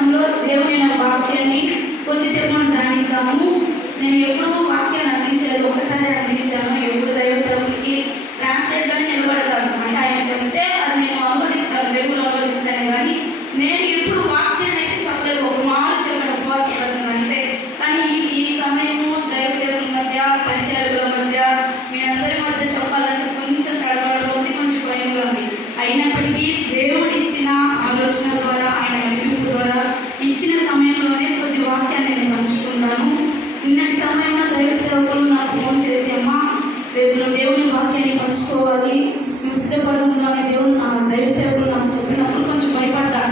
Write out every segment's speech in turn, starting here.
పక్షంలో దేవుని వాక్యాన్ని కొద్దిసేపు మనం ధ్యానిద్దాము. నేను ఎప్పుడు వాక్యాన్ని అందించలేదు, ఒకసారి అందించాను. ఎప్పుడు దైవ సేవకుడికి ట్రాన్స్లేట్గానే నిలబడతాను, అంటే ఆయన చెప్తే అది నేను అనువదిస్తాను, తెలుగులో అనువదిస్తాను. కానీ నేను ఎప్పుడు వాక్యాన్ని అయితే చెప్పలేదు, ఒక మాట చెప్పాను ఉపవాసపడుతుంది అంతే. కానీ ఈ సమయము దైవ సేవకుల మధ్య, పరిచయాల మధ్య, మీ అందరి మధ్య చెప్పాలంటే కొంచెం తడబడగా ఉంది, కొంచెం భయంగా ఉంది. అయినప్పటికీ దేవుడు ఇచ్చిన ఆలోచన ద్వారా, ఆయన నడిపింపు ద్వారా ఇచ్చిన సమయంలోనే కొద్ది వాక్యాన్ని నేను పంచుకున్నాను. నిన్నటి సమయంలో దైవ సేవకులు నాకు ఫోన్ చేసి, అమ్మా రేపు నువ్వు దేవుని వాక్యాన్ని పంచుకోవాలి, నువ్వు సిద్ధపడకుండానే దేవుడు దైవ సేవకులు నాకు చెప్పినప్పుడు కొంచెం భయపడ్డా.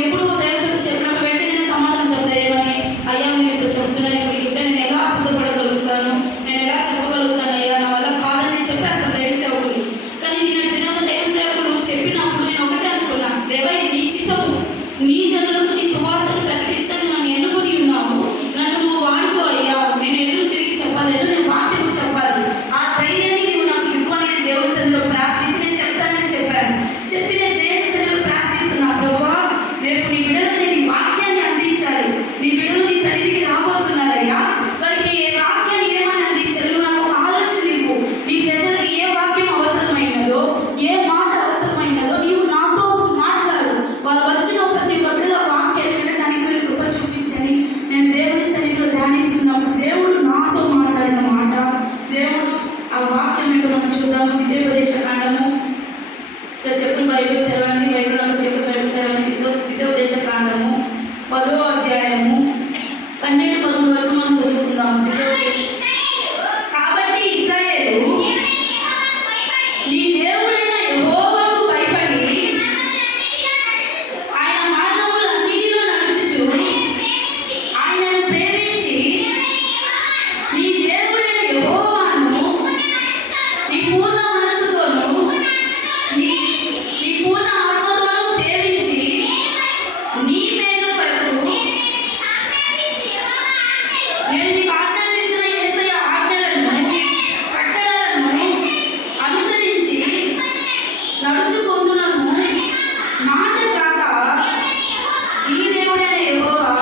ఎప్పుడు దైవ సేవకులు చెప్పినప్పుడు వెంటనే నేను సమాధానం చెప్తా, ఏమని, అయ్యా మీరు ఇప్పుడు చెప్తున్నాను, ఇప్పుడు నేను ఎలా సిద్ధపడగలుగుతాను, నేను ఎలా చెప్పగలుగుతాను అయ్యా, నా వల్ల కాదని చెప్పేస్తాను దైవ సేవకులు. కానీ నిన్నటి దినంలో దైవ సేవకులు చెప్పినప్పుడు నేను ఒకటే అనుకున్నా, దేవా ఇది నీ చిత్తము, నీ జనులకు నీ సువార్తను ప్రకటించని నన్ను ఎన్నుకొని ఉన్నావు, నన్ను నువ్వు వాడుకో అయ్యా. నేను ఎదురు తిరిగి చెప్పలేను, నేను వాక్యం చెప్పాలి. ఆ ధైర్యాన్ని నువ్వు నాకు ఇవ్వాలి. దేవుడి సన్నిధిలో ప్రార్థించి నేను చెప్తానని చెప్పాను. చెప్పి నేను దేవుడి సన్నిధిలో ప్రార్థిస్తున్నా, ప్రభువా రేపు నీ బిడ్డలు నేను ఈ వాక్యాన్ని అందించాలి. నీ బిడ్డలు నీ సన్నిధికి రాబోతున్నారయ్యా, వారికి ఏ వాక్యాన్ని ఏమని అందించాలి, నువ్వు నాకు ఒక ఆలోచన ఇవ్వు. నీ ప్రజలకు ఏ వాక్యం అవసరమైనదో, ఏ మాట అవసరమైనదో నీవు నాతో మాట్లాడు. వాళ్ళు వచ్చిన ప్రతి ఒక్క బిడ్డల వాక్యాన్ని వినడానికి మీరు కృప చూపించని నేను దేవుని సన్నిధిలో ధ్యానిస్తున్నప్పుడు దేవుడు నాతో మాట్లాడిన మాట, దేవుడు ఆ వాక్యం ఏంటో మనం చూద్దాము. ద్వితీయోపదేశ కాండము, ప్రతి ఒక్కరు బైబిల్ తెరవండి, బైబిల్ ప్రతి ఒక్కరు బైబిల్ తెరవండి. ద్వితీయోపదేశ కాండము 10వ అధ్యాయము 12-13 వరకు మనం చదువుకుందాము. కాబట్టి ఇశ్రాయేలు నీ దేవుడైన యెహోవాకు భయపడి ఆయన మార్గములన్నిటిలో నడుచుచు ఆయనను ప్రేమించి నీ దేవుడైన యెహోవాను నీ పూర్ణ మనస్సుతోనూ నీ పూర్ణ ఆత్మతోనూ సేవించి నీ మేలు కొరకు నేను నీకు ఆజ్ఞాపిస్తున్న యేసయ్య ఆజ్ఞలను, కట్టడలను అనుసరించి నడుచుకొందునను మాట కాక ఈ దేవుడైన యెహోవా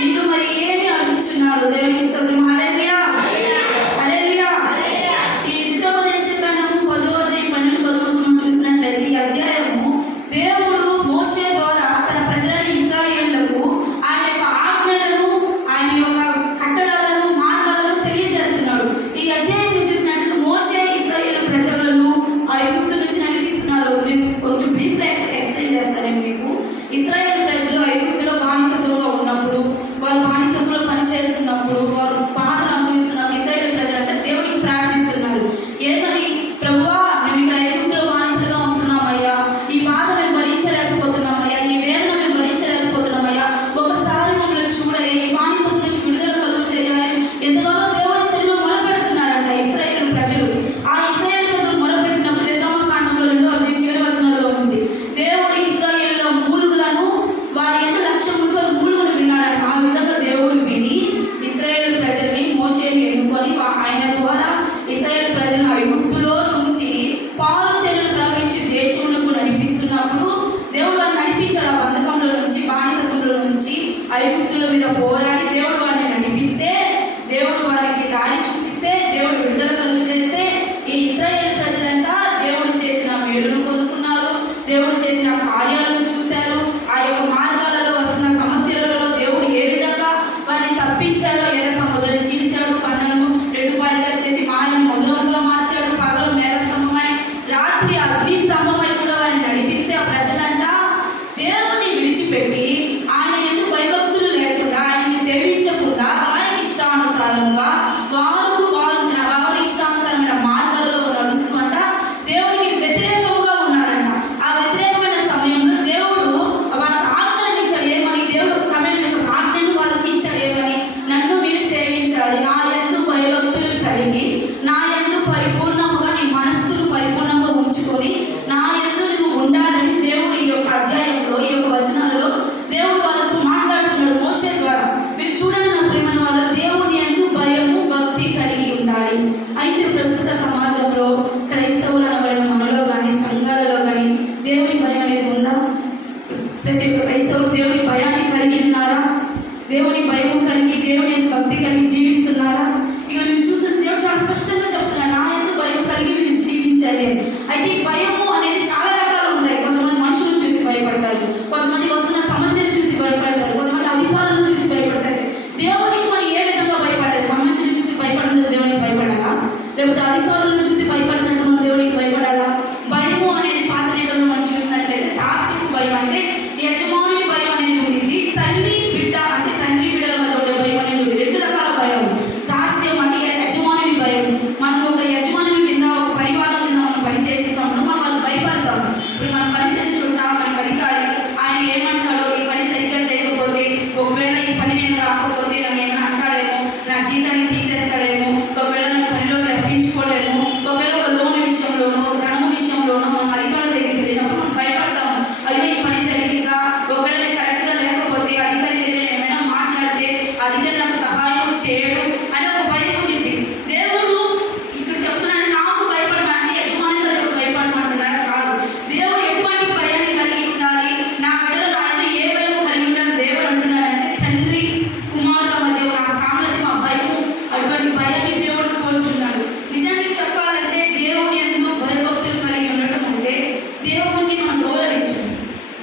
నిన్ను మరి ఏమి అడుగుచున్నారు? దేవునికి స్తోత్రం. హల్లెలూయా, హల్లెలూయా. ఈ ద్వితీయోపదేశ కాండము 10వ అధ్యాయం 12-13 మనం చూసినట్లయితే ఈ అధ్యాయము దేవుడు మోషే ద్వారా తన ప్రజలైన ఇశ్రాయేలులకు ఆయన యొక్క ఆజ్ఞలను, ఆయన యొక్క కట్టడలను, మార్గాలను తెలియజేస్తున్నాడు. ఈ అధ్యాయం చూసినట్లయితే మోషే ఇశ్రాయేలు ప్రజలను ఐగుప్తు నుంచి నడిపిస్తున్నాడు. నేను కొంచెం బ్రీఫ్గా ఎక్స్ప్లెయిన్ చేస్తాను మీకు. ఇశ్రాయేలు ప్రజలు ఐగుప్తులో బానిసత్వంగా ఉన్నప్పుడు, వాళ్ళు బానిసత్వంలో పనిచేస్తున్నప్పుడు, వారు కలిగి జీవిస్తున్నారా? ఇక నేను చూసిన దేవుడు చాలా స్పష్టంగా చెప్తున్నాను, నా యందు భయం కలిగి మీరు జీవించాలి. అయితే ఈ భయము అనేది చాలా రకాలు ఉంటాయి. కొంతమంది మనుషులను చూసి భయపడతారు, కొంతమంది వస్తున్న సమస్యను చూసి భయపడతారు, కొంతమంది అధికారులను చూసి భయపడతారు. దేవునికి మనం ఏ విధంగా భయపడాలి? సమస్యను చూసి భయపడినట్టు దేవునికి భయపడాలా? లేకపోతే అధికారులను చూసి భయపడినట్టు మనం దేవునికి భయపడాలా? భయము అనేది పాత నిబంధనలో మనం చూసినట్లయితే దాస్యపు భయం అంటే యజమాని భయం అనేది ఉండింది. తల్లి బిడ్డ అంటే తండ్రి బిడ్డల మధ్య ఉండే భయం అనేది ఉంది. రెండు రకాల భయం. దాస్యం అంటే యజమాని భయం. మనం ఒక యజమాని కింద ఒక పరివారం కింద మనం పనిచేస్తున్నప్పుడు మనం వాళ్ళు భయపడతాం. ఇప్పుడు మనం పని చూడటం మనకు అధికారి ఆయన ఏమంటాడో, ఈ పని సరిగ్గా చేయకపోతే, ఒకవేళ ఈ పని నేను రాకపోతే నన్ను ఏమైనా అంటాడేమో, నా జీతాన్ని తీసేస్తాడేమో, ఒకవేళ నన్ను పనిలోకి రప్పించుకోలేమో, ఒకవేళ ఒక లోన్ విషయంలోనో ఒక ధనం విషయంలోనో మనం అధికారుల దగ్గరికి వెళ్ళినప్పుడు మనం భయపడతాం. అయ్యో ఈ పని జరిగిందా, ఒకవేళ నేను కరెక్ట్గా లేకపోతే అధికారి దగ్గర ఏమైనా మాట్లాడితే అధికారి నాకు సహాయం చేయడు అని ఒక భయం ఉండింది. దేవుడు ఇక్కడ చెప్తున్నాడు, నాకు భయపడమంటే యజమాని దగ్గర భయపడమంటున్నాడు కాదు. దేవుడు ఎటువంటి భయాన్ని కలిగి ఉండాలి, నా బిడ్డలు నా అయితే ఏ భయం కలిగి ఉండాలి దేవుడు అంటున్నాడంటే తండ్రి కుమారుల మధ్య ఉన్న సామర్థ్యం, ఆ భయము, అటువంటి భయాన్ని దేవుడు కోరుచున్నాడు. నిజానికి చెప్పాలంటే దేవుని యందు భయభక్తులు కలిగి ఉండటం అంటే దేవుణ్ణి మనం గౌరవించడం,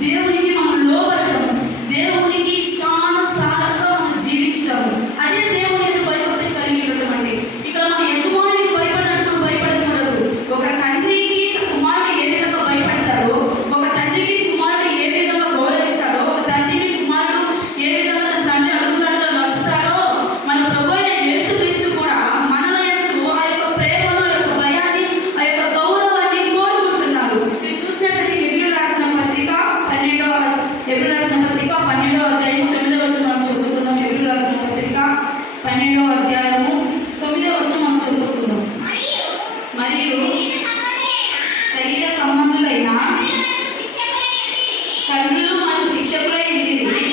దేవునికి మనం లోబడటం, దేవునికి ఇష్టానుసారంగా మనం జీవించడం, అదే దేవుని యందు భయభక్తులు కలిగి ఉండటం అంటే. ఇక్కడ మన యజమానికి భయపడినప్పుడు భయపడకూడదు. ఒక తండ్రికి కుమారుడు ఏ విధంగా భయపడతారో, ఒక తండ్రికి కుమారుడు ఏ విధంగా గౌరవిస్తాడో, ఒక తండ్రికి కుమారుడు ఏ విధంగా తన తండ్రి అడుగుజాడలో నడుస్తాడో, మన ప్రభు అయిన యేసుక్రీస్తు కూడా మనల యందు ఆ యొక్క ప్రేమను, ఆ యొక్క భయాన్ని, ఆ యొక్క గౌరవాన్ని కోరుకుంటున్నారు. మీరు చూసినట్లయితే ఎబ్రియులు రాసిన పత్రిక 12వ అధ్యాయము 9వ వచనం మనం చదువుకున్నాం. ఎబ్రియులు రాసిన పత్రిక 12వ అధ్యాయము 9వ వచనం మనం చదువుకున్నాం. మరియు శరీర సంబంధులైన తండ్రులు మరియు శిక్షకులై ఉండిరి,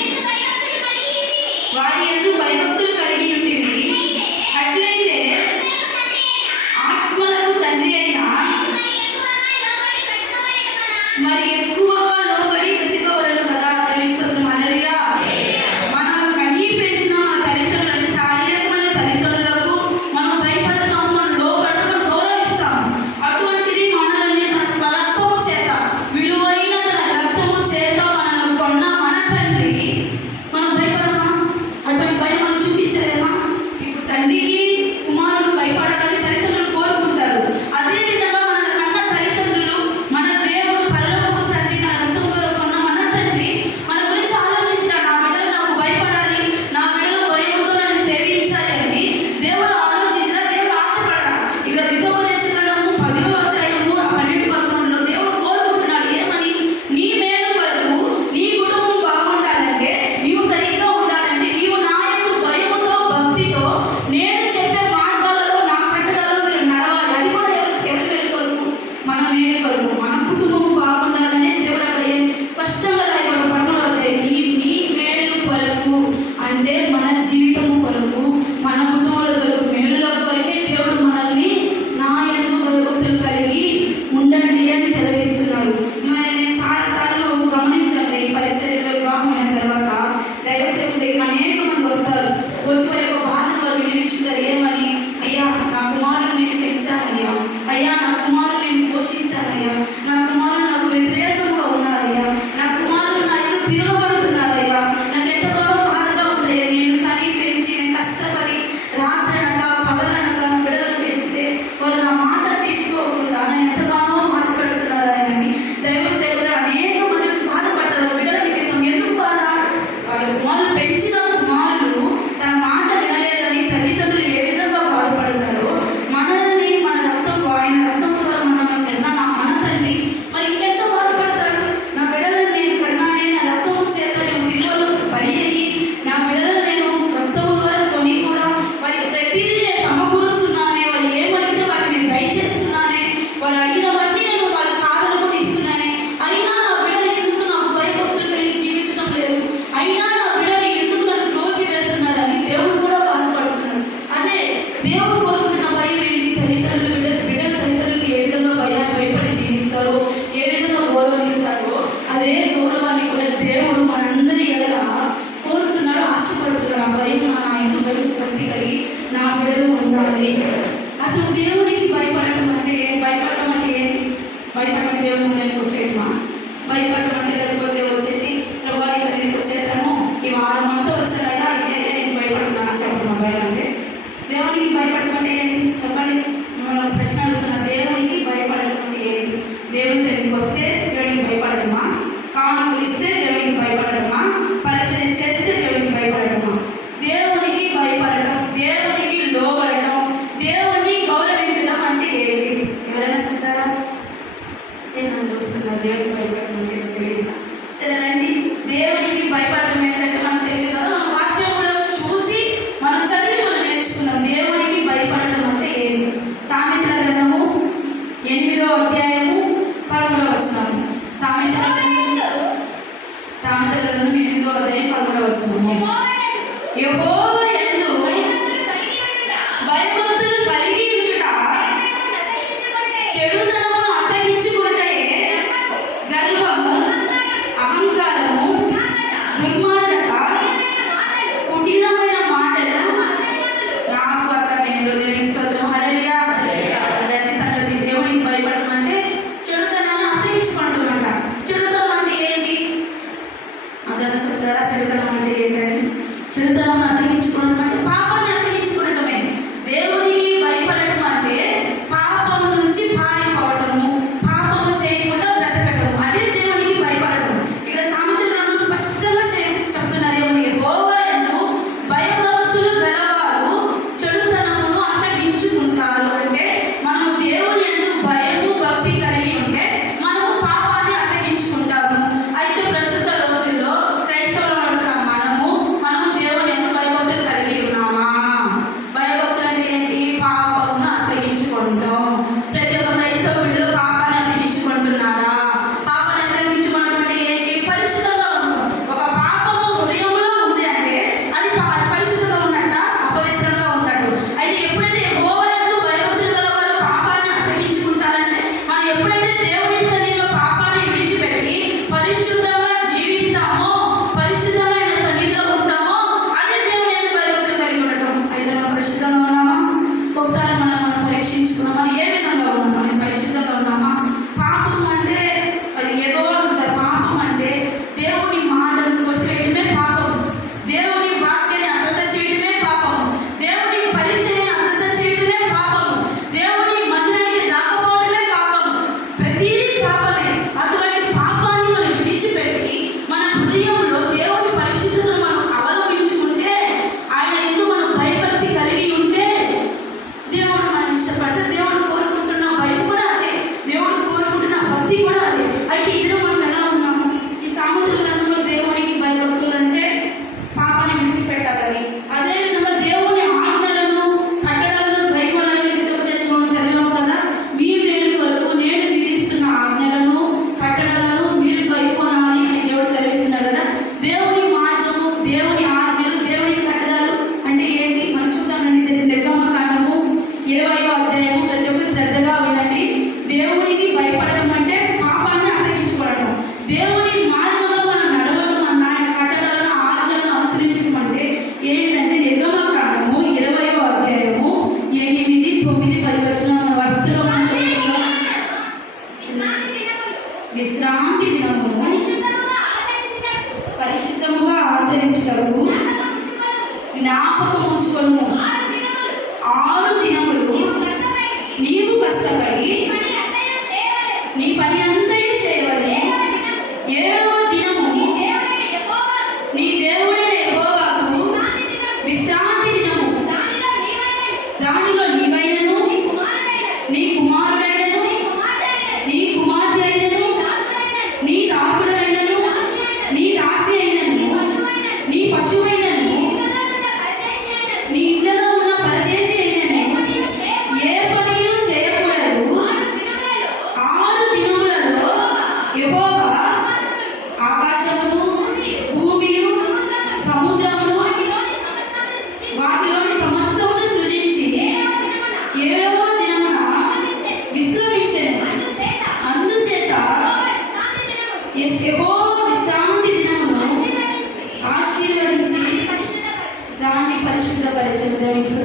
వారి యందు భయభక్తులు కలిగి ఉండిరి. అట్లయితే ఆత్మలకు తండ్రి అయిన మరి ఎక్కువగా లోబడి బ్రతికవలెను కదా. తెలుస్తుంది హల్లెలూయా. మనల్ని కనీ పెంచిన మన తల్లిదండ్రులని, శారీరకమైన తల్లిదండ్రులకు మనం భయపడతాం, మనం లోబడతాం, మనం గౌరవిస్తాం. అటువంటిది మనల్ని తన స్వరక్తము చేత, విలువైన తన రక్తము చేత మనల్ని కొన్న మన తండ్రి మనం భయపడమా? అటువంటి భయం మనం చూపించలేమా? ఇప్పుడు తండ్రికి కుమారుడు భయపడాలని తల్లిదండ్రులు కోరుకుంటారు. అదే విధంగా మన కన్న తల్లిదండ్రులు, మన దేవుడు పరలోకపు తండ్రి, తన రక్తంలో కొన్న మన తండ్రి మన గురించి ఆలోచించాడు. నా బిడ్డలు నాకు భయపడాలి, నా బిడ్డలు భయంతో నన్ను సేవించాలి అని దేవుడు ఆలోచించిన, దేవుడు ఆశపడ్డా. ఇక్కడ దిశోపదేశము 10వ అధ్యాయము 12-11లో దేవుడు కోరుకుంటున్నాడు ఏమని? నీ మేలు కొరకు, నీ కుటుంబం బాగుండాలంటే, నీవు సరిగ్గా ఉండాలంటే, నీవు నా యందు భయముతో భక్తితో నేను చెప్పే మార్గాలలో, నా కట్టడలలో మీరు నడవాలి. అది కూడా ఎవరి మేలు కొరకు? మన మేలు కొరకు, మన కుటుంబం బాగుండాలనే దేవుడు అక్కడ స్పష్టంగా రాయబడి పట్టుకోవాలి. నీ మేలు కొరకు అంటే మన జీవితము కొరకు, మన కుటుంబంలో జరుగు మేలుల కొరకే దేవుడు మనల్ని నా యందు భయభక్తులు కలిగి ఉండండి అని సెలవిస్తున్నాడు. మరి నేను చాలాసార్లు గమనించండి, పరిచర్యలో వివాహం అయిన తర్వాత దైవసేవకుల దగ్గర అనేక మంది వస్తారు. వచ్చి వారి యొక్క బాధను వారు వినిపించుతారు. ఏమని? అయ్యా నా కుమారుడు నేను పెంచానయ్యా, అయ్యా నా కుమారుడు నేను పోషించానయ్యా, నా కుమారుడు నాకు వ్యతిరేకంగా ఉన్నారయ్యా, నా కుమారుడు నా యందు తిరగబడుతున్నారయ్యా, నాకు ఎంతగానో బాధగా ఉందయ్యా. నేను కనీ పెంచి, నేను కష్టపడి రాత్రనక పగలనక నా బిడ్డలను పెంచితే వాళ్ళు నా మాట తీసుకోకుండా నన్ను ఎంతగానో బాధపడుతున్నారయ్యా అని దైవ సేవకులు అనేక మంది వచ్చి బాధపడతారు. బిడ్డల నిమిత్తం ఎందుకు బాధ? వాళ్ళ కుమారులు పెంచిన కుమారులు తన మాట వినలేదని తల్లిదండ్రులు ఏ విధంగా బాధపడతారో, మనల్ని మన రక్తం, ఆయన రక్తం ద్వారా మనం కన్నా మన తల్లి మరి ఇంకెంత బాధపడతారు. నా బిడ్డలను నేను కన్నానే, నా రక్తము చేత నేను సిలువలో బలి అయ్యి, నా బిడ్డలను నేను రక్తము ద్వారా కొని కూడా వారికి ప్రతిదీ నేను సమకూరుస్తున్నానే, వాళ్ళు ఏమడిగితే వాటిని నేను దయచేస్తున్నానే, వాళ్ళు అడిగినవన్నీ నేను వాళ్ళకి కాదనుకుంటూ ఇస్తున్నానే. అయినా నా బిడ్డలు ఎందుకు నాకు భయభక్తులు కలిగి జీవించడం లేదు, అయినా నా బిడ్డలు ఎందుకు నన్ను త్రోసి వేస్తున్నారని దేవుడు కూడా బాధపడుతున్నాడు. అదే దేవుడు కోరుకుంటున్న భయం ఏంటి? తల్లిదండ్రులు బిడ్డల తల్లిదండ్రులకి ఏ విధంగా భయపడి జీవిస్తారో, ఏ విధంగా గౌరవిస్తారో, అదే గౌరవాన్ని కూడా దేవుడు మనందరి ఎడల కోరుతున్నాడు, ఆశపడుతున్నాడు. ఆ భయం నా యందు భక్తి కలిగి ఉండాలి. అసలు దేవునికి భయపడటం అంటే ఏంటి? భయపడటం దేవుని ముందుకు వచ్చేయటమా? భయపడటం అంటే లేకపోతే వచ్చేసి ప్రభు ఈ సన్నిధికి వచ్చేసాను, ఈ వారం అంతా వచ్చారయ్యా, ఇదే నేను భయపడుతున్నాను చెప్పడం భయం అంటే? దేవునికి భయపడటం అంటే ఏంటి చెప్పండి? మిమ్మల్ని ప్రశ్న అడుగుతున్నా, దేవునికి భయపడటం అంటే ఏంటి? దేవుని సన్నిధికి వస్తే దేవునికి భయపడటమా? కానుకలు ఇస్తే దేవునికి భయపడటమా? పరిచయం చేస్తే దేవునికి భయపడటమా? దేవునికి భయపడటం, దేవునికి లోబడటం, దేవుని గౌరవించడం అంటే ఏంటి? ఎవరైనా చెప్తారా? నన్ను చూస్తున్నారు, దేవునికి భయపడటం అంటే తెలియదు. సరే రండి, దేవునికి భయపడటం ఏంటంటే మనకు తెలియదు కదా, మన వాక్యం కూడా చూసి మనం చదివి మనం నేర్చుకుందాం. దేవునికి భయపడటం అంటే ఏంటి? సామెతల గ్రంథము 8వ అధ్యాయము 11వ వచనము. సామెతల గ్రంథం 8వ అధ్యాయం 11వ వచనము. యెహోవా యందు భయభక్తులు కలిగి ఉండుట, చెడుతనమును అసహించుకొనుటయే గర్వము, అహంకారము, దుర్మార్గత, కుటిలమైన మాటలు నాకు అసహ్యములు. దేవునికి స్తోత్రం, హల్లెలూయా. అదండి సంగతి. దేవునికి భయపడటం అంటే చెడుతనాన్ని అసహించుకుంటామంట. చెడుతనం అంటే ఏంటి? అదన్నా చెప్తారా చెడుతనం అంటే ఏంటని? చెడుతనం అసహించుకోవడం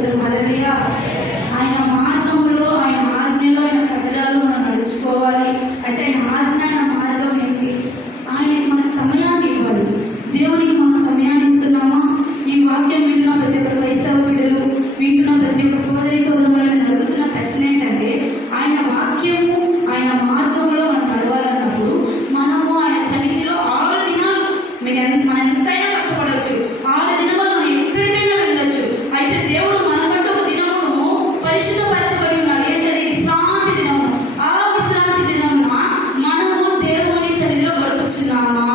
చేస్తారు. హల్లెలూయా. ఆయన మార్గంలో, ఆయన ఆజ్ఞలో, ఆయన కట్టడాల్లో మనం నడుచుకోవాలి. అంటే ఆయన ఆజ్ఞ, ఆయన మార్గం ఏంటి? ఆయనకి మన సమయాన్ని ఇవ్వాలి. దేవునికి మన సమయాన్ని ఇస్తున్నామా? ఈ వాక్యం వింటున్న ప్రతి ఒక్క క్రైస్తవ బిడ్డలు, వింటున్న ప్రతి ఒక్క సోదరి సోదరులను నేను అడుగుతున్న ప్రశ్న ఏంటంటే, ఆయన వాక్యము, ఆయన మార్గంలో మనం నడవాలన్నప్పుడు మనము ఆయన సన్నిధిలో 6 దినాలు మనం ఎంతైనా కష్టపడవచ్చు. 6 దినాలు మనం ఎక్కడికైనా వెళ్ళొచ్చు. అయితే దేవుడు మనకంటూ ఒక దినమును పరిశుద్ధపరచబడి ఉన్నాడు. ఏంటది? విశ్రాంతి దినము. ఆ విశ్రాంతి దినమున మనము దేవుని సన్నిధిలో గడుపుచున్నామా?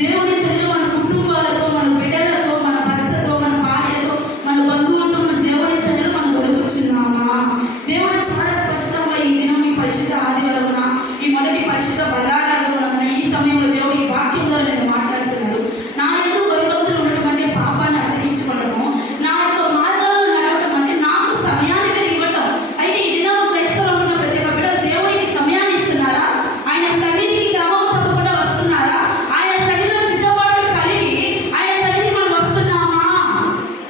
దేవుని సన్నిధిలో మన కుటుంబాలతో, మన బిడ్డలతో, మన భర్తతో, మన భార్యతో, మన బంధువులతో మన దేవుని సన్నిధిలో మనం గడుపుచున్నామా? దేవుడు చాలా స్పష్టంగా ఈ దినం, ఈ పరిశుద్ధ ఆదివారమున, ఈ మొదటి పరిశుద్ధ బలారాధన, ఈ సమయంలో దేవుడు ఈ వాక్యంలో నేను మాట్లాడుతున్నాడు. నా యందు భయభక్తులు ఉండటం అంటే పాపాన్ని అసహించుకోవడము, నా యొక్క మార్గాలను నడవటం అంటే నాకు సమయాన్ని మీరు ఇవ్వటం. అయితే ఈ దినం క్రైస్తవులు ఉన్న ప్రతి ఒక్క బిడ్డ దేవునికి సమయాన్ని ఇస్తున్నారా? ఆయన సన్నిధికి క్రమం తప్పకుండా వస్తున్నారా? ఆయన సన్నిధిలో సిద్ధపాటు కలిగి ఆయన సన్నిధికి మనం వస్తున్నామా?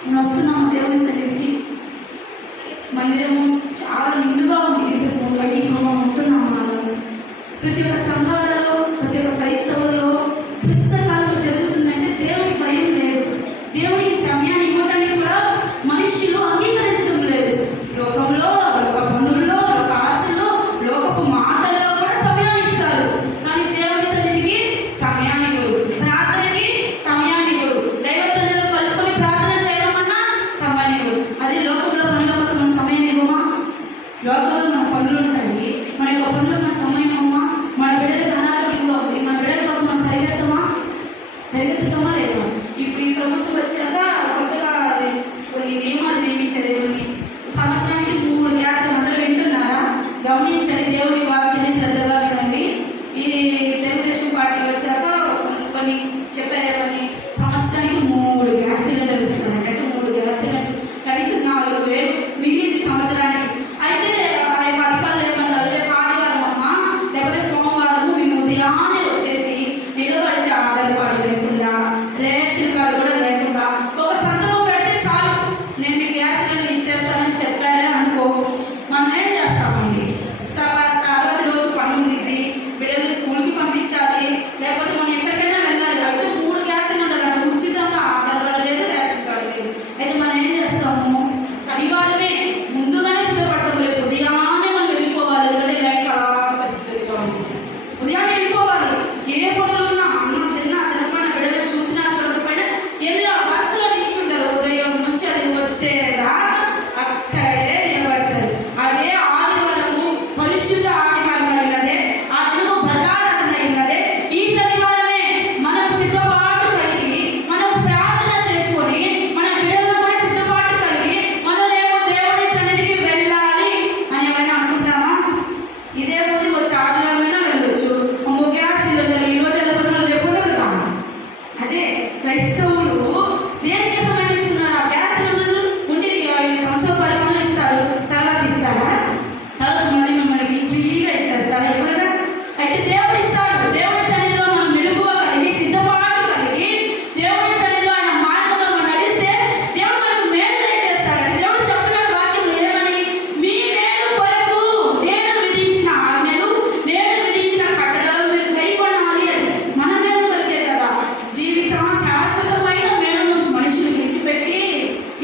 మనం వస్తున్నామా దేవుని సన్నిధికి? మందిరము చాలా నిండుగా ఉంది. మనం ఉంటున్నామా? ప్రతి ఒక్క సంఘాలలో, ప్రతి ఒక్క క్రైస్తవుల్లో పుస్తకాలు జరుగుతుందంటే దేవుని భయం లేదు. దేవునికి సమయాన్ని ఇవ్వటానికి కూడా మనుషులు అంగీకరించడం లేదు. లోకంలో, లోక పనుల్లో, లోక ఆశలో, లోకపు మాటల్లో కూడా సమయాన్ని ఇస్తారు. కానీ దేవుని సన్నిధికి సమయాన్ని ఇవ్వరు. ప్రార్థనకి సమయాన్ని ఇవ్వరు. దైవ సన్నిధిలో కలుసుకొని ప్రార్థన చేయడం అన్నా సమయాన్ని ఇవ్వరు. అది లోకంలో పనుల కోసం మన సమయం ఇవ్వమా? లోకంలో మన పనులు ఉంటాయి. మన యొక్క పనులు మన సమయం ఇవ్వమా? మన బిడ్డలకు అనారోగ్యంగా ఉంది, మన బిడ్డల కోసం మనం పరిగెత్తుతామా లేదా? ఇప్పుడు ఈ ప్రభుత్వం వచ్చాక కొత్తగా కొన్ని నియమాలు నియమించారు. కొన్ని సంవత్సరానికి 3 గ్యాసులు అందరూ వింటున్నారా? గమనించండి, దేవుని వాక్యాన్ని శ్రద్ధగా వినండి. ఇది తెలుగుదేశం పార్టీ వచ్చాక కొన్ని చెప్పారు, కొన్ని సంవత్సరానికి 3 గ్యాస్ సిలిండర్లు ఇస్తారంటే 3 గ్యాస్ సిలిండర్ కనీసం 4,000 మిగిలింది సంవత్సరానికి. అయితే ఆ యొక్క అధికారులు ఏమన్నారు? రేపు ఆదివారం అమ్మా, లేకపోతే సోమవారం మేము ఉదయాన్నే వచ్చేసి నిలబడితే ఆధార్ కార్డు లేకుండా, రేషన్ కార్డు కూడా లేకుండా ఒక సంతకం పెడితే చాలు, నేను మీ గ్యాస్ సిలిండర్ ఇచ్చేస్తానని చెప్పారే అనుకో, మనం ఏం చేస్తామండి? తర్వాత రోజు పని ఉండిద్ది, బిడ్డలు స్కూల్కి పంపించాలి, లేకపోతే మనం ఎక్కడికైనా వెళ్ళాలి. అయితే 3 గ్యాస్ సిలిండర్ అంటే ఉచితంగా ఆధార్ కార్డు లేదు, రేషన్ కార్డు లేదు. అయితే మనం ఏం చేస్తాము? శనివారమే ముందుగానే సిద్ధపడతాం. రేపు ఉదయాన్నే మనం వెళ్ళిపోవాలి. ఎందుకంటే లైట్ చాలా పెద్దగా ఉంది. ఉదయాన్నే వెళ్ళిపోవాలి. ఏ పనులు ఉన్నా, అన్నం తిన్నా తినకుండా, బిడ్డలు చూసినా చూడకపోయినా ఎల్లో బస్సులో నిల్చుంటారు. ఉదయం నుంచి అది వచ్చేదా అక్కడే నిలబడతారు. అదే ఆదివారము పరిశుద్ధ ఆదివారం అయినదే, ఆ దినము బలారాధన అయినదే. ఈ శనివారమే మనం సిద్ధపాటు కలిగి, మనం ప్రార్థన చేసుకొని, మన బిడ్డలను కూడా సిద్ధపాటు కలిగి, మనం రేపు దేవుని సన్నిధికి వెళ్ళాలి అని ఏమైనా అనుకుంటామా? ఇదే పోతే వచ్చే ఆదివారమైనా వెళ్ళొచ్చు. గ్యాస్ సిలిండర్ ఈ రోజు వెళ్ళిపోతున్నారు, రేపు ఉండదు కదా. అదే క్రైస్తవులు దేనికి సమయం ఇస్తున్నారు? ఆ గ్యాస్ సిలిండర్లు ఉంటే 5 సంవత్సరాల పరిపాలన ఇస్తారు, తర్వాత ఇస్తారా? తర్వాత మళ్ళీ మిమ్మల్ని ఫ్రీగా ఇచ్చేస్తారు ఎప్పుడైనా? అయితే దేవుడు ఇస్తాడు. దేవుని సన్నిధిలో మనం మెలుగుగా కలిగి, సిద్ధపాటు కలిగి, దేవుని సన్నిధిలో ఆయన మార్గంలో మనం నడిస్తే దేవుడు మనకు మేలు చేస్తాడు. దేవుడు చెప్తున్నాడు వాక్యం ఏమని? మీ మేలు కొరకు నేను విధించిన ఆజ్ఞలు, నేను విధించిన కట్టడలు మీరు కైకొనాలి అని. మన మేలు కొరకే కదా. జీవితం శాశ్వతమైన మేలును మనుషులు విడిచిపెట్టి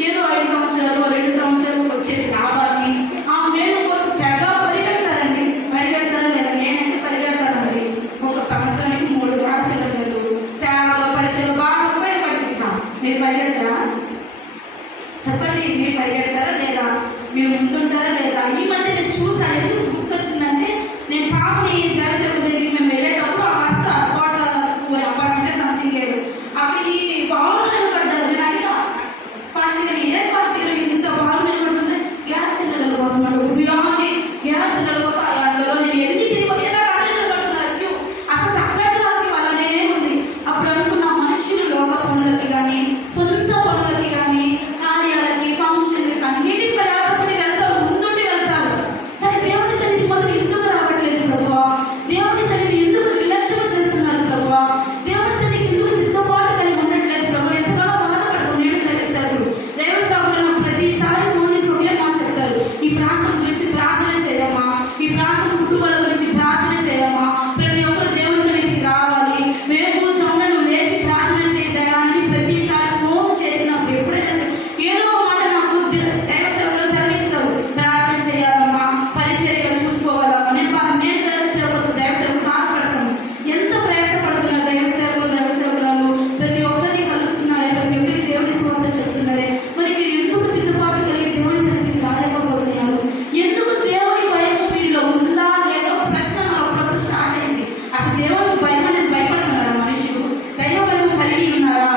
ఏదో 5 సంవత్సరాలు 2 సంవత్సరాలు వచ్చే లాభాన్ని, ఆ మేలు కోసం తెగ పరిగెడతారండి. పరిగెడతారా లేదా? నేనైతే పరిగెడతానండి. ఒక సంవత్సరానికి 3 గ్యాస్ సిలిండర్లు, సేవలో పరిచయం బాగా ఉపయోగపడుతుందా? మీరు పరిగెడతారా? చెప్పండి, మీరు పరిగెడతారా లేదా? మీరు ముందుంటారా లేదా? ఈ మధ్య నేను చూసాను. ఎందుకు గుర్తొచ్చిందంటే, నేను పాపని దర్శనం దగ్గరికి మేము వెళ్ళేటప్పుడు ఆ బస్సు అపార్ట్మెంట్ సంథింగ్ లేదు, అక్కడ ఈ బావులు నిలబడ్డారు. నేను అడిగా, పాస్టర్ గారు, ఏ పాస్టర్ గారు ఇంత బాగా నిలబడుతుంటే? గ్యాస్ సిలిండర్ల కోసం అంటే ఉదయాన్నే గ్యాస్ సిలిండర్ల కోసం అందులో నేను ఎన్ని తిరిగి వచ్చేదా అక్కడ నిలబడుతున్నారు. అసలు అక్కడికి అలానే ఉంది. అప్పుడు అనుకున్న మనుషులు లోక పనులకి కానీ, సొంత పనులకి కానీ, కార్యాలకి, ఫంక్షన్లకి అన్నిటికీ ప్రయాసపడి వెళ్తారు, ముందుండి వెళ్తారు. కానీ దేవుని సన్నిధి మొదలు ఎందుకు రావట్లేదు ప్రభువా? దేవుని సన్నిధి ఎందుకు నిర్లక్ష్యం చేస్తున్నారు ప్రభువా? దేవుని సన్నిధికి ఎందుకు సిద్ధపాటు కలిగి ఉండట్లేదు ప్రభు? ఎంతగానో బాధపడతాం. నేను తెలుస్తాను దేవస్థానంలో ప్రతి దైవ సేవకులు సెలవిస్తారు, ప్రార్థన చేయాలమ్మా, పరిచర్యగా చూసుకోవాలమ్మా. నేను దైవ సేవకులు బాధపడతాను. ఎంత ప్రయాసపడుతున్నారు దైవ సేవకురాలు, ప్రతి ఒక్కరిని కలుస్తున్నారే, ప్రతి ఒక్కరికి దేవుడి స్వార్థ చెప్తున్నారే. మరి మీరు ఎందుకు సిద్ధపాటు కలిగి దేవుడి సన్నిధికి రాలేకపోతున్నారు? ఎందుకు దేవుడి భయం మీలో ఉందా లేదా? ఒక ప్రశ్న అప్పుడప్పుడు స్టార్ట్ అయింది. అసలు దేవుడికి భయం అనేది భయపడుతున్నారా మనుషులు? దైవ భయం కలిగి ఉన్నారా?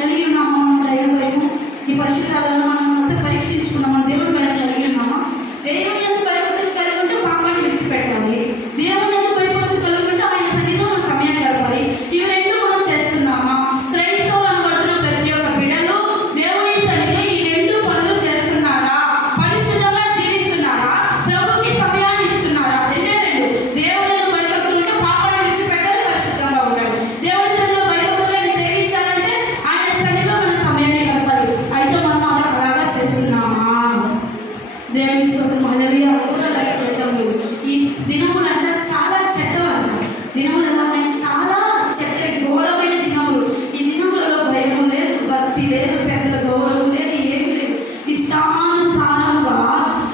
కలిగి ఉన్నామా? దైవ భయం ఈ పరిశుభ్రాలను మనం ఒకసారి పరీక్షించుకున్నాం. మన దేవుడి భయం కలిగి ఉన్నామా? దేవుని ఎందుకు భయభక్తులు కలిగి ఉంటే పాపాన్ని విడిచిపెట్టాలి. దేవుని ఎందుకు భయభక్తులు కలిగి ఉంటే ఆయన సన్నిధిలో మన సమయాన్ని గడపాలి. ఇవి రెండు మనం చేస్తున్నామా? క్రైస్తవులు అనబడుతున్న ప్రతి ఒక్క బిడ్డలు దేవుని సన్నిధిలో ఈ రెండు పనులు చేస్తున్నారా? పరిశుద్ధంగా జీవిస్తున్నారా? ప్రభుకి సమయాన్ని ఇస్తున్నారా? రెండే రెండు. దేవుని ఎందుకు భయభక్తులు ఉంటే పాపాన్ని విడిచిపెట్టాలి, పరిశుద్ధంగా ఉండాలి. దేవుని సన్నిధిలో భయభక్తులను సేవించాలంటే ఆయన సన్నిధిలో మన సమయాన్ని గడపాలి. అయితే మనం అలాగా చేస్తున్నామా? దేవుని స్తోత్రం, హల్లెలూయా. అలాగే చేయటం లేదు. ఈ దినములు అంటే చాలా చెడ్డలు అంటారు. దినములు ఎలా చాలా చెడ్డవి, ఘోరమైన దినములు. ఈ దినములలో భయం లేదు, భక్తి లేదు, పెద్దల గౌరవం లేదు, ఏమీ లేదు. ఇష్టానుసారంగా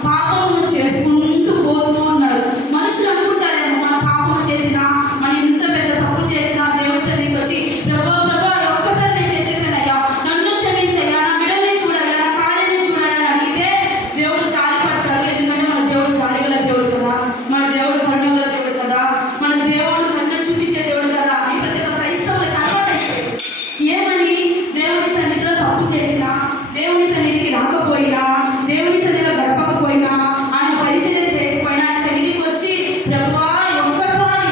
పాపము చేసుకుంటూ పోతూ ఉన్నారు. మనుషులు అనుకుంటారేమో మన పాపము చేసినా, మన ఇంత పెద్ద తప్పు చేసినా దేవుడి సన్నిధికి వచ్చి ప్రభా ఒక్కసారి నేను చేసేసానయ్యా, నన్ను క్షమించయ్యా, నా బిడ్డల్ని చూడాలి, నా కార్యాన్ని చూడాలి అని అడిగితే దేవుడు జాలి పడతాడు. ఎందుకంటే మన దేవుడు జాలిగల దేవుడు కదా, మన దేవుడు కరుణగల దేవుడు కదా, మన దేవుడు కరుణ చూపించే దేవుడు కదా అని ప్రతి ఒక్క క్రైస్తవులకు అలవాటైపోయింది. ఏమని? దేవుని సన్నిధిలో తప్పు చేసినా, దేవుని సన్నిధికి రాకపోయినా, దేవుని సన్నిధిలో గడపకపోయినా, ఆయన పరిచయం చేయకపోయినా ఆయన సన్నిధికి వచ్చి ప్రభువా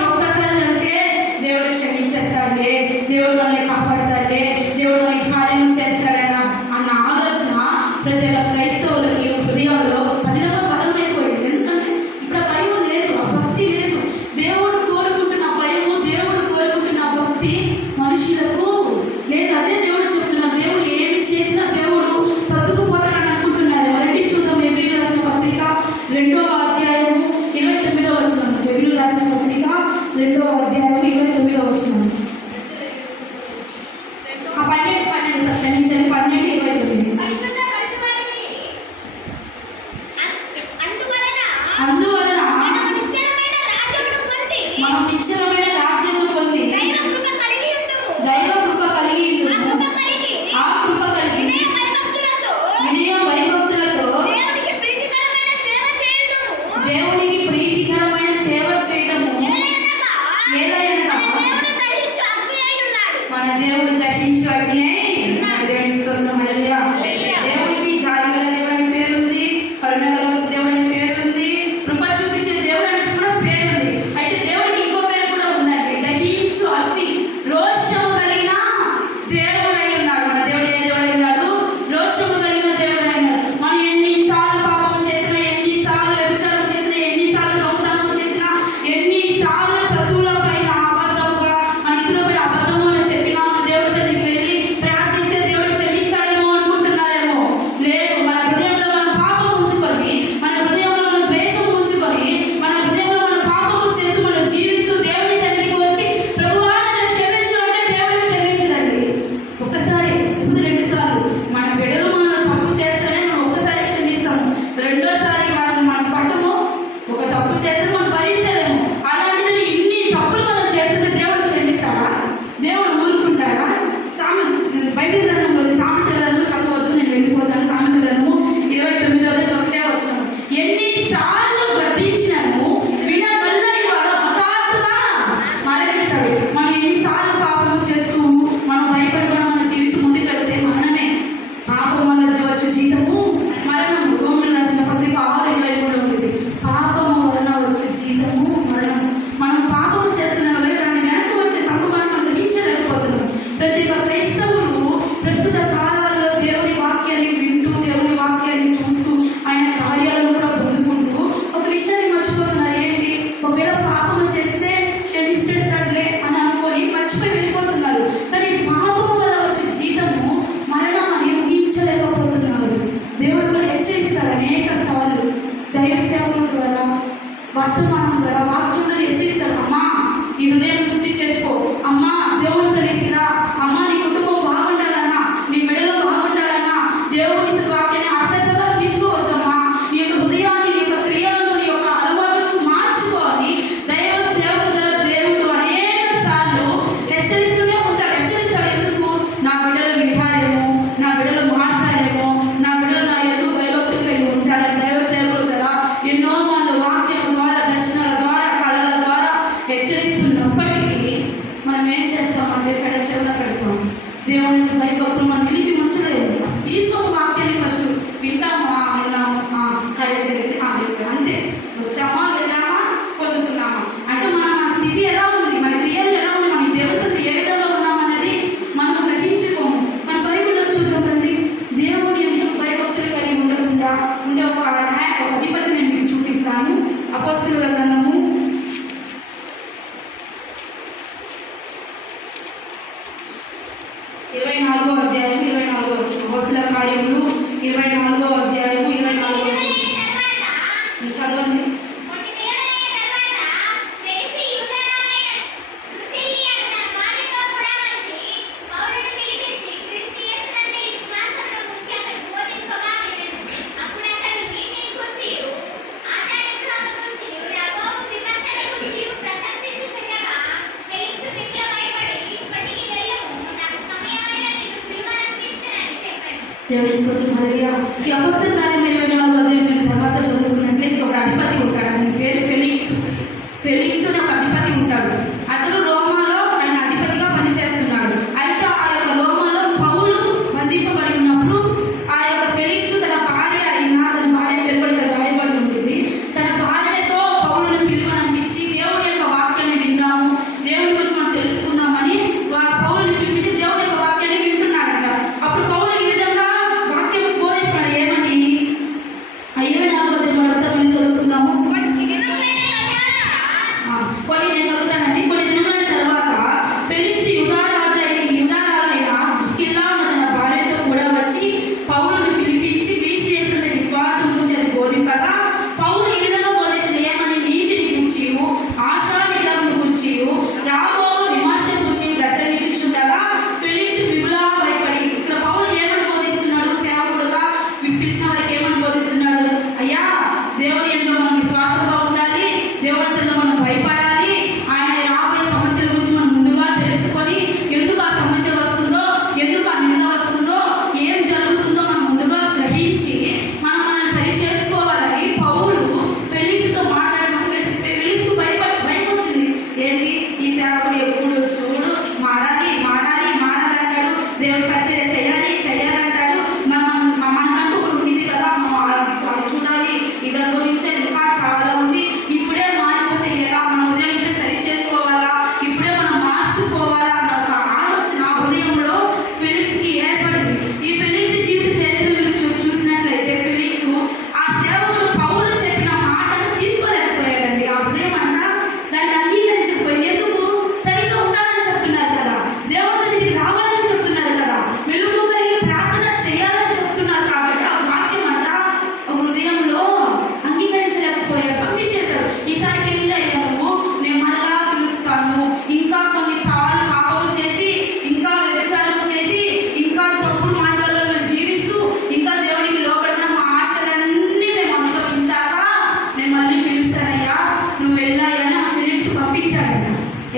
ఒక్కసారి అంటే దేవుడు క్షమించేస్తాడే, దేవుడు మనల్ని కాపాడతాడే, దేవుడు మనకి కార్యం చేస్తాడేనా అన్న ఆలోచన ప్రతి ఒక్క క్రైస్తవులకి హృదయాల్లో బలమైపోయింది. ఎందుకంటే ఇప్పుడు ఆ భయం లేదు, ఆ భక్తి లేదు. దేవుడు కోరుకుంటున్న భయము, దేవుడు కోరుకుంటున్న భక్తి మనుషులకు లేదు. అదే దేవుడు చెప్తున్నారు. దేవుడు ఏమి చేసినా దేవుడు తగ్గుకుపోతాడని అనుకుంటున్నారు. ఎవరండి చూద్దాం. హెబ్రీయులకు రాసిన పత్రిక 2వ అధ్యాయము 29వ వచనం. హెబ్రీయులకు రాసిన పత్రిక 2వ అధ్యాయము 29వ వచనం. 12 క్షమించండి, 12:29. అందువలన మనం నిశ్చలమైన రాజ్యమును పొంది దైవ కృప కలిగి ఆ కృప కలిగి వినయ భయభక్తులతో దేవునికి ప్రీతికరమైన సేవ చేయడము ఏలయనగా మన దేవుడు దహించు అగ్ని అయి ఉన్నాడు. దేవుని స్తోత్రం, హల్లెలూయా. దేవునికి జాలిగల దేవుడు అని పేరుంది, కరుణగల దేవుడు అని పేరుంది, కృప చూపించే దేవుడు అని కూడా పేరుంది. అయితే దేవుడికి ఇంకో పేరు కూడా ఉందండి, దహించు అగ్ని, రోషము కలిగిన దేవుడై ఉన్నాడు. మన దేవుడు ఏ దేవుడై ఉన్నాడు? రోషము కలిగిన దేవుడై ఉన్నాడు. మనం ఎన్నిసార్లు పాపం చేసినా, ఎన్నిసార్లు వ్యభిచారం చేసినా, ఎన్నిసార్లు దొంగతనం చేసినా, ఎన్నిసార్లు చదువుల పైన అబద్ధంగా మన ఇతరుల పైన అబద్ధములు చెప్పినా మన దేవుడి సన్నిధికి వెళ్ళి ప్రార్థిస్తే దేవుడు క్షమిస్తాడేమో అనుకుంటున్నారేమో. లేదు. మన హృదయంలో మనం పాపం ఉంచుకొని, మన హృదయంలో మనం ద్వేషం ఉంచుకొని, మన హృదయంలో మనం పాపము చేస్తూ మనం జీవిస్తూ దేవుడి సన్నిధికి వచ్చి ప్రభువా నన్ను క్షమించు అంటే దేవుడు క్షమించదండి. ఒకసారి, ఇప్పుడు 2 సార్లు. మన బిడ్డలు మనం తప్పు చేస్తేనే మనం ఒక్కసారి క్షమిస్తాము. రెండోసారి మనం పట్టము, ఒక తప్పు చేస్తే మనం భరించలేము. అలాంటిది ఇన్ని తప్పులు మనం చేస్తుంటే దేవుడు క్షమిస్తాడా? దేవుడు ఊరుకుంటాడా? బైబిల్ గ్రంథంలో సామెతల గ్రంథంలో చదవద్దు, నేను వెళ్ళిపోతాను. సామెతల గ్రంథము 29:1 వచనం. ఎన్నిసార్లు గతించినను వినగలని వాడు హఠాత్తుగా మరణిస్తాడు. మనం ఎన్నిసార్లు పాపము చేస్తూ మనం భయపడకుండా మనం జీవిస్తూ ముందుకు వెళ్తే మరణమే. పాపం వల్ల వచ్చే జీతము మరణము. రోమీయులకు రాసిన పత్రిక 6:23 ఉంటుంది. పాపము వలన వచ్చే జీతము మరణము. మనం పాపము చేస్తున్న వల్ల దాని వెనక వచ్చే సంభవాన్ని మనం గ్రహించలేకపోతున్నాం. ప్రతి ఒక్క క్రైస్తవులు ప్రస్తుత కాలాల్లో దేవుని వాక్యాన్ని వింటూ, దేవుని వాక్యాన్ని చూస్తూ, ఆయన కార్యాలను కూడా పొందుకుంటూ ఒక విషయాన్ని మర్చిపోతున్నారు. ఏంటి? ఒకవేళ పాపము చేస్తే క్షమిస్తేస్తాడులే అని అనుకొని మర్చిపోయి వెళ్ళిపోతున్నారు. కానీ పాపము వల్ల వచ్చే జీతము మరణం అని ఊహించలేకపోతున్నారు. దేవుడు కూడా హెచ్చరిస్తాడు అనేక సార్లు దైవ సేవకుల ద్వారా, వర్తమానం ద్వారా, వాక్యంలో హెచ్చరిస్తాడు. అమ్మా ఈ హృదయం శుద్ధి చేసుకో, అమ్మా దేవుని సన్నిధికి రా, అమ్మా నీ కుటుంబం బాగుండాలన్నా, నీ మెడలో బాగుండాలన్నా దేవుని వాక్యాన్ని ఆసక్తి వచ్చామా, వెళ్ళామా, పొందుకున్నామా. అంటే మన స్థితి ఎలా ఉంది, మన క్రియలు ఎలా ఉంది, మన దేవుడితో ఏ విధంగా ఉన్నామన్నది మనం గ్రహించుకోము. మన బైబిల్లో చూద్దామండి, దేవుడు ఎందుకు భయభక్తులు కలిగి ఉండకుండా ఉండే ఒక అధిపతి నేను మీకు చూపిస్తాను. అపొస్తలుల గ్రంథము 24వ అధ్యాయం 24వ వచనం. అపొస్తలుల కార్యములు 24వ అధ్యాయం 24వ వచనం చదవండి. దేవుని స్తోత్రం. హల్లెలూయా. ఈ అపొస్తలుల కార్యం 24వ అధ్యాయం మీరు తర్వాత చదువుకున్నట్లయితే ఒక అధిపతి ఉంటాడు. అతని పేరు ఫెలిక్స్. ఫెలిక్స్ అనే ఒక అధిపతి ఉంటాడు. అతను రోమాలో ఆయన అధిపతిగా పనిచేస్తున్నాడు. అయితే ఆ యొక్క రోమాలో పౌలు బంధింపబడి ఉన్నప్పుడు ఆ యొక్క ఫెలిక్స్ తన భార్య అయినా, తన భార్య పేరు కూడా ఇక్కడ రాయబడి ఉంటుంది, తన భార్యతో పౌలును పిలువనంపించి దేవుని యొక్క వాక్యాన్ని విందాము, దేవుని గురించి మనం తెలుసుకుందామని పౌలుని పిలిపించి దేవుని యొక్క వాక్యాన్ని వింటున్నాడంట. అప్పుడు పౌలు ఈ విధంగా వాక్యం బోధిస్తాడు. ఏమని? 24వ అధ్యాయం ఒకసారి మనం చదువుకుందాము. కొన్ని నేను చదువుతానండి. కొన్ని దినముల తర్వాత ఫెలిక్స్ యూదారాలైన దుష్కిల్లా ఉన్న తన భార్యతో కూడా వచ్చి పౌలును పిలిపించి క్రీస్తు యేసునందు విశ్వాసం గురించి అది బోధింపగా పౌలు ఈ విధంగా బోధించిన ఏమని? నీతిని గురించి, ఆశా నిగ్రహం గురించి, రాబో విమర్శ గురించి ప్రసంగించుచుండగా ఫెలిక్స్ మిగులా భయపడి. ఇక్కడ పౌలు ఏమని బోధిస్తున్నాడు? సేవకుడుగా విప్పించిన వారికి ఏమని బోధిస్తున్నాడు? అయ్యా, దేవుని యందు మనం విశ్వాసంగా ఉండాలి, దేవుని యందు మనం భయపడాలి, ఆయన రాబోయే సమస్యల గురించి మనం ముందుగా తెలుసుకొని ఎందుకు ఆ సమస్య వస్తుందో, ఎందుకు ఆ నింద వస్తుందో, ఏం జరుగుతుందో మనం ముందుగా గ్రహించి మనం సరి చేసుకోవాలని పౌలు ఫెలిక్స్తో మాట్లాడినప్పుడు ఫెలిక్స్కు భయం వచ్చింది. ఏంటి? ఈ సేవకుడు ఎప్పుడు చూడు మారాలి మారాలి మారాలి అంటాడు, దేవుని పరిచర్య చేయాలంటాడు, మనకంటూ ఉంది కదా, అది చూడాలి, ఇది అనుభవించాలి, ఇంకా చాలా ఉంది, ఇప్పుడే మారిపోతే ఎలా, మన హృదయం ఇప్పుడే సరి చేసుకోవాలా, ఇప్పుడే మనం మార్చుకోవాలా అన్న ఒక ఆలోచన హృదయంలో ఫెలిక్స్కి ఏర్పడింది. ఈ ఫెలిక్స్ జీవిత చరిత్రను చూసినట్లయితే ఫెలిక్స్ ఆ సేవకుడు పౌలు చెప్పిన మాటను తీసుకోలేకపోయాడండి. ఆ హృదయం అంట దాన్ని అంగీకరించకపోయింది. ఎందుకు? సరిగ్గా ఉండాలని చెప్తున్నారు కదా, దేవుడి సన్నిధికి రావాలని చెప్తున్నారు కదా, వెలుగు కలిగి ప్రార్థన చేయాలని చెప్తున్నారు కాబట్టి ఆ వాక్యం అంట హృదయంలో అంగీకరించలేకపోయాడు, పంపించేశాడు. ఈసారికి వెళ్ళి అయ్యాము, నేను మరలా పిలుస్తాను, ఇంకా కొన్నిసార్లు పాపం చేసి, ఇంకా వ్యభిచారం చేసి, ఇంకా తప్పుడు మార్గాలలో జీవిస్తూ, ఇంకా దేవునికి లోబడిన మా ఆశలన్నీ మేము అనుభవించాక నేను మళ్ళీ పిలుస్తానయ్యా, నువ్వు వెళ్ళాయా అని ఆ ఫెలిక్స్ పంపించాడంట.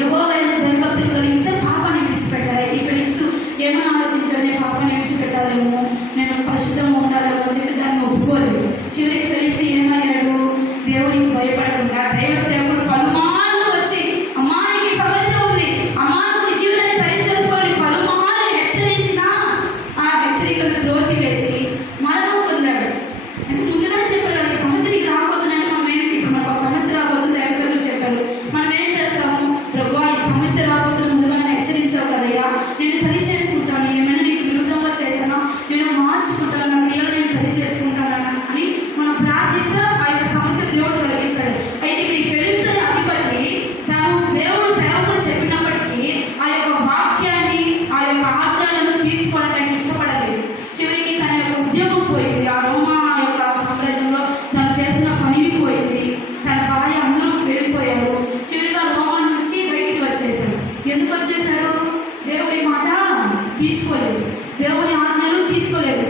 యెహోవా యందు భయభక్తులు కలిగితే పాపాన్ని విడిచిపెట్టాలి. ఈ ఫెలిక్స్ ఏమని ఆలోచించాడు? నేను పాపాన్ని విడిచిపెట్టాలేమో, నేను పరిశుద్ధంగా ఉండాలేమో అని చెప్పి దాన్ని ఒప్పుకోలేదు. చివరికి ఫెలిక్స్ ఏమయ్యాడు? దేవునికి భయపడకుండా దైవ సేవకుడు పలుమార్లు వచ్చి, అమ్మా నీకు ఈ సమస్య ఉంది, అమ్మా నువ్వు నీ జీవితాన్ని సరి చేసుకోవాలని పలుమార్లు హెచ్చరించినా ఆ హెచ్చరికను త్రోసివేసి మరణం పొందాడు. అంటే ముందుగానే చెప్పారు కదా, ఈ సమస్య నీకు రాబోతుందని. మనం ఏం చెప్పారు? మనకు ఒక సమస్య రాబోతుంది దైవ సేవకులు చెప్పారు. మనం ఏం చేస్తాము? ప్రభువా ఈ సమస్య రాబోతున్న ముందుగానే హెచ్చరించావు కదయ్యా, నేను సరి చేసుకుంటాను, ఏమైనా నీకు విరుద్ధంగా చేశానా నేను మార్చుకుంటాను, నా క్రియలు నేను సరి చేసుకుంటాను అని మనం ప్రార్థిస్తే ఆ యొక్క సమస్య దేవుడు తొలగిస్తాడు. అయితే ఈ ఫెలిక్స్ అనే అధిపతి తాను దేవుడు సేవకుడు చెప్పినప్పటికీ ఆ యొక్క వాక్యాన్ని, ఆ యొక్క ఆజ్ఞలను తీసుకోవడానికి ఇష్టపడలేదు. చివరికి తన యొక్క ఉద్యోగం పోయింది, ఆ రోమా యొక్క సామ్రాజ్యంలో తను చేసిన పని పోయింది, తన భార్య అందరూ వెళ్ళిపోయారు. చివరిగా రోమా నుంచి బయటికి వచ్చేసాడు. ఎందుకు వచ్చేసాడు? దేవుడి మాట తీసుకోలేదు, దేవుని ఆజ్ఞలు తీసుకోలేదు.